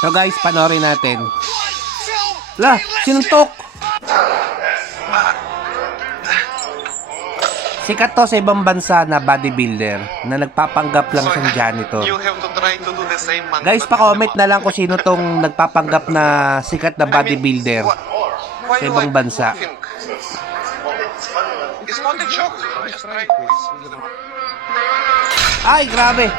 So guys, panoorin natin. La, sinuntok! Sikat to sa ibang bansa na bodybuilder na nagpapanggap lang siyang janitor. Guys, pa-comment na lang kung sino tong nagpapanggap na sikat na bodybuilder sa ibang bansa. Ay, grabe!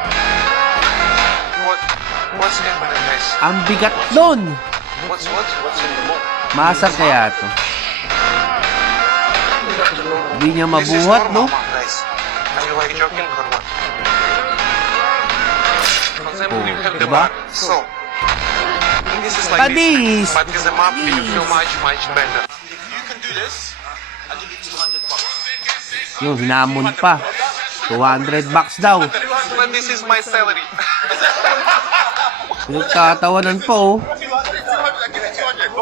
Ang bigat nun! Masang kaya to? Hindi niya mabuhat, no? Oh, diba? Padis! Yung hinamon pa. $200 daw. But this is my salary. Nagtatawanan po, oh.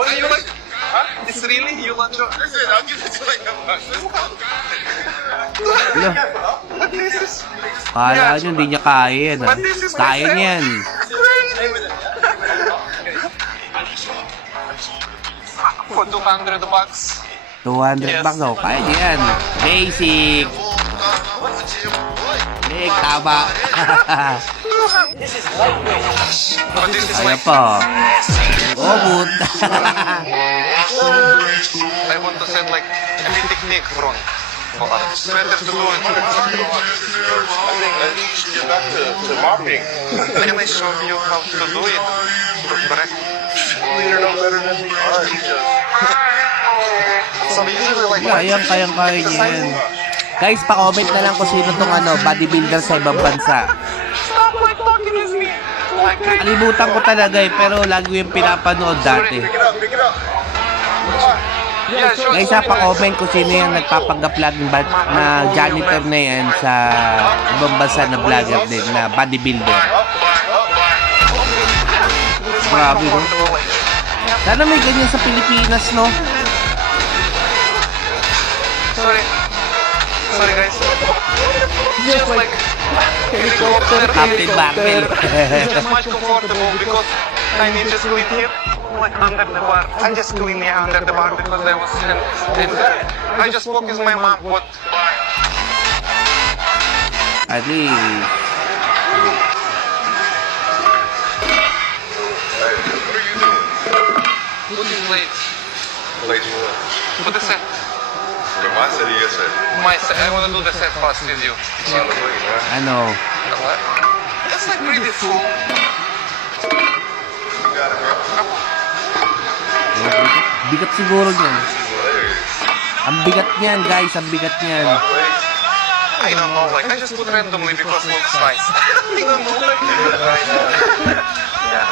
You like? Huh? It's really you want to? Listen, I'll give it to you. Kala nyo, hindi niya kaya yan, ha? Kaya niyan. For $200. $200 daw. Kaya niya yan. Basic. Leg, tama. Kaya pa. Obot. I want to set like a technique wrong. It's better to do it. I think you should get back to mopping. Can I show you how to do it? Correct? You're no better than me. So usually like Kaya niya yan. Guys, pa-comment na lang kung sino tong bodybuilder sa ibang bansa. stop like talking with me. Like Kalimutan ko talaga pero lagi ko yung pinapanood dati. Pick it up, pick it up. yeah, show Guys, pa-comment kung sino yung nagpapanggap laging na janitor na yan sa ibang bansa na vlogger din, na bodybuilder. Grabe, no? Sana may ganyan sa Pilipinas, no? Sorry guys. Just like helicopter. Captain Barkel. It's much comfortable because I need just clean here, like under the bar. I just clean here under the bar because I was and I just spoke with my mom. What? Adi. Putting plates. Plate you want. For the set. For my city, yes, sir. My set. I want to do the set first with you. It's on the way, man. Ano? It's like pretty full. You got it, bro. Bigat siguro niyan. Hilarious. Ang bigat niyan, guys. Ang bigat niyan. Wait. I don't know. Like I just put randomly because it looks nice. I don't know. Like, yeah.